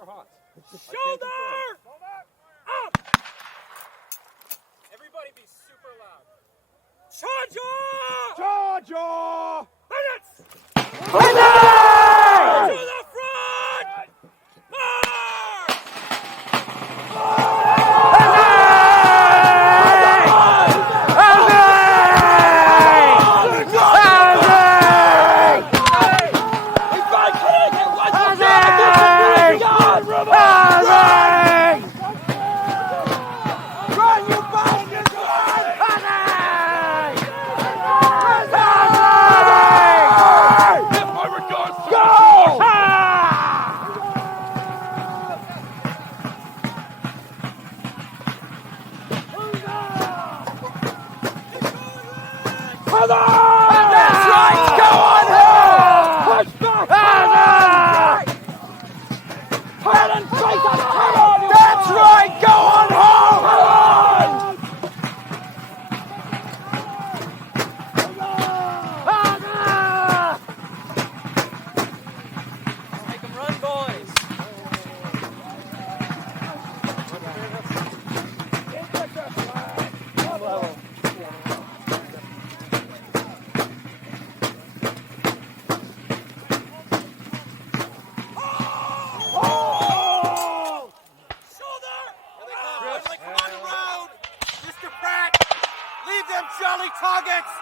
Shoulder! Up! Everybody be super loud. Charger! Charger! Bayonets! Bayonets! To the front! March! That's right! Go on home! Push back! Head and face us! That's right! Go on home! Make them run, boys. Jolly targets!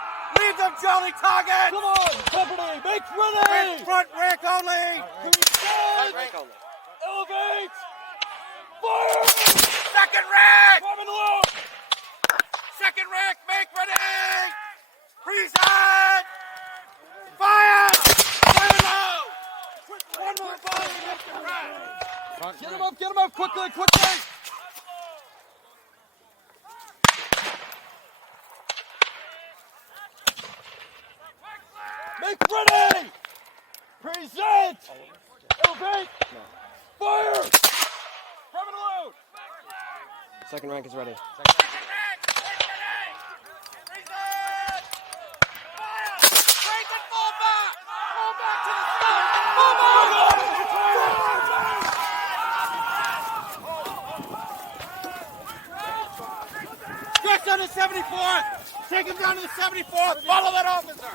Leave them jolly targets! Come on, company, make ready! Front rank only! Front rank only. Elevate! Fire! Second rank! Form in the loop! Second rank, make ready! Present! Fire! Fire low! One more ball, Mr. Pratt! Get him up, quickly, quickly! Make ready! Present! Elevate! Fire! Private load! Second rank is ready. Second rank, make ready! Present! Fire! Break and fall back! Fall back to the start! Fall back! Stretch on the 74th! Take him down to the 74th! Follow that officer!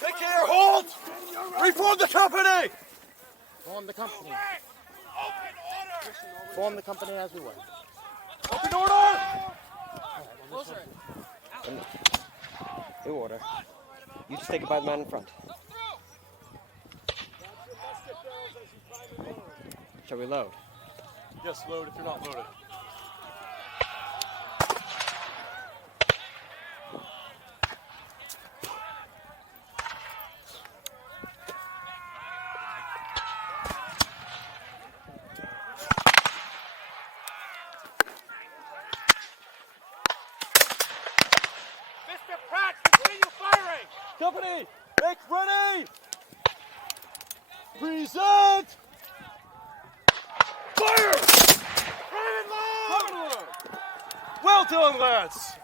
Take care, hold! Reform the company! Form the company. Form the company as we were. Open order! New order. You just take it by the man in front. Shall we load? Yes, load if you're not loaded. Mr. Pratt, continue firing! Company, make ready! Present! Fire! Private load! Private load! Well done, lads!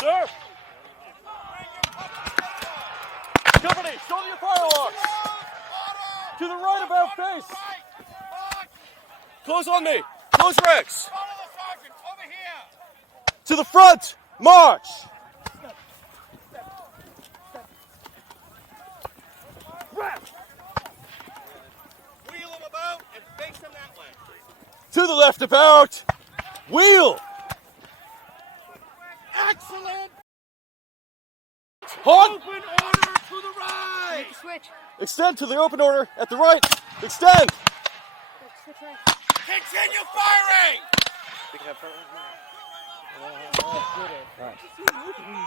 Sir! Company, show me your firelocks! To the right about face! Close on me! Close ranks! Follow the sergeant, over here! To the front! March! Wheel them about and face them that way. To the left about! Wheel! Excellent! On! Open order to the right! Switch. Extend to the open order at the right! Extend! Switch right. Continue firing!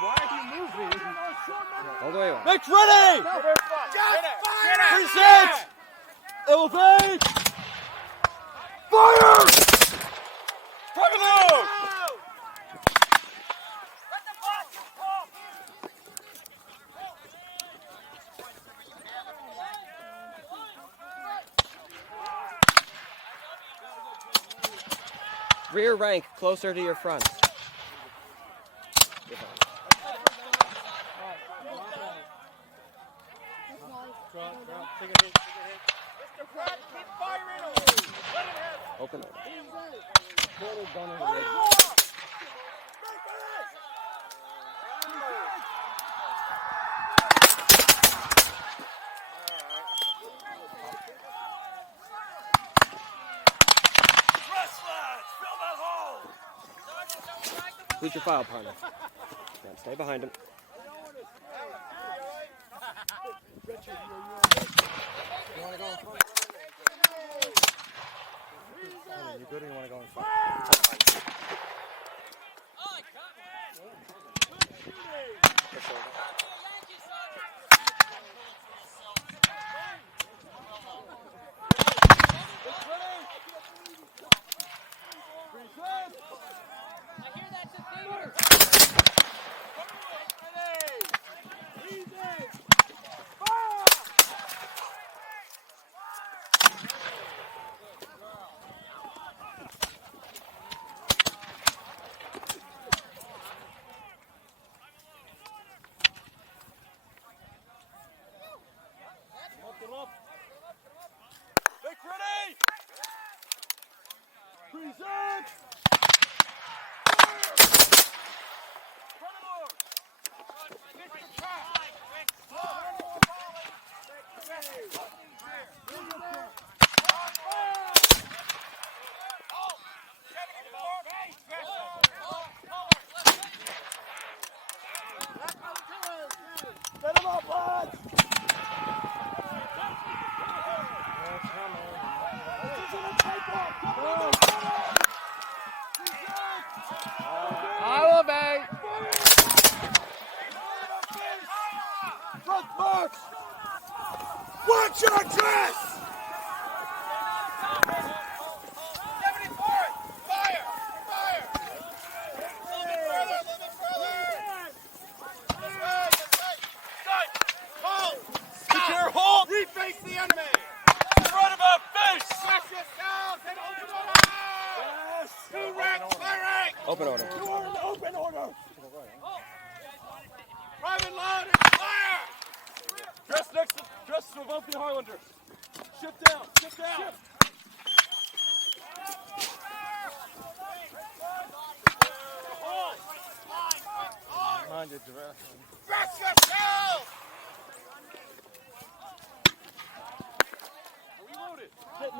Why are you moving? All the way on. Make ready! Just fire! Present! Elevate! Fire! Private load! Rear rank closer to your front. Open it. Who's your file partner? Yeah, stay behind him. You good or you want to go in front? Make ready! Present! Set him up, lads! I will obey. Front march! Watch your dress! Reface the enemy! Right about face! Slash yourselves and open order! Yes! Two ranks clearing! Open order. Open order! Private load and fire! Dress above the Highlanders. Shift down, shift down. Mind your direction. Dress yourselves! Are we loaded? Set him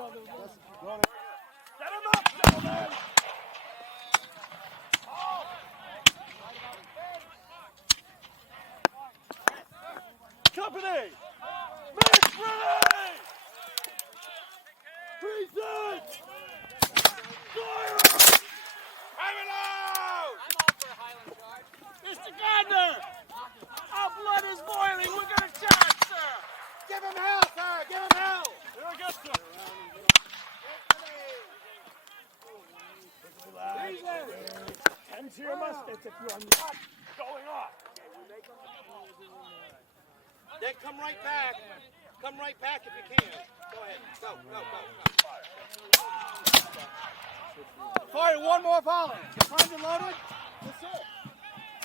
up, gentlemen! Company! Make ready! Present! Fire! Private load! Mr. Gardner! Our blood is boiling! We're gonna charge, sir! Give him hell, sir! Give him hell! Here I go, sir! Tend to your muskets if you are not going off! Then come right back. Come right back if you can. Go ahead. Go, go, go, go. Fire one more volley! Your primed and loaded? That's it!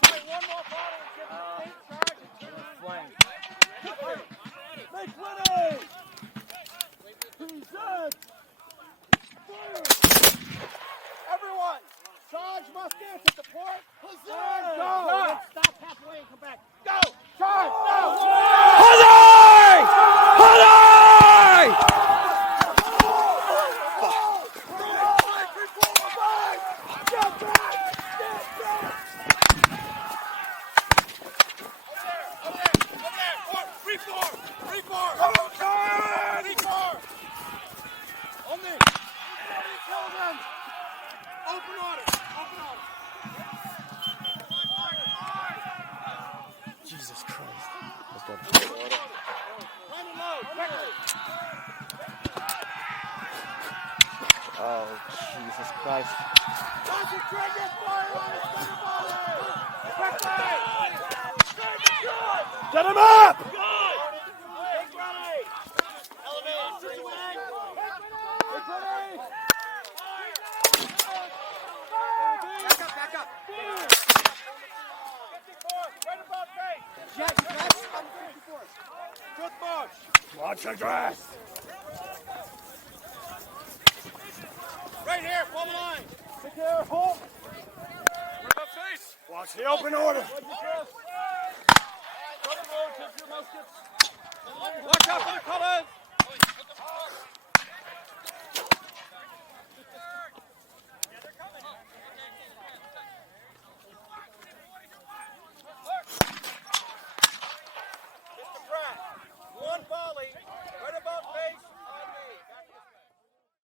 Fire one more volley and give them a charge and turn it flank. Make ready! Present! Fire! Everyone! Charge muskets at the port! Position! Go! Stop halfway and come back. Go! Charge! Go! Open order! Open order! Jesus Christ. Let's go. Run and load! Quickly! Oh, Jesus Christ. Concentrate your fire on his center body! Quickly! Get him up! Get ready! Elevate! Get ready! Watch your dress. Right here, form line. Be careful. Face. Watch the open order. Watch out for the colors.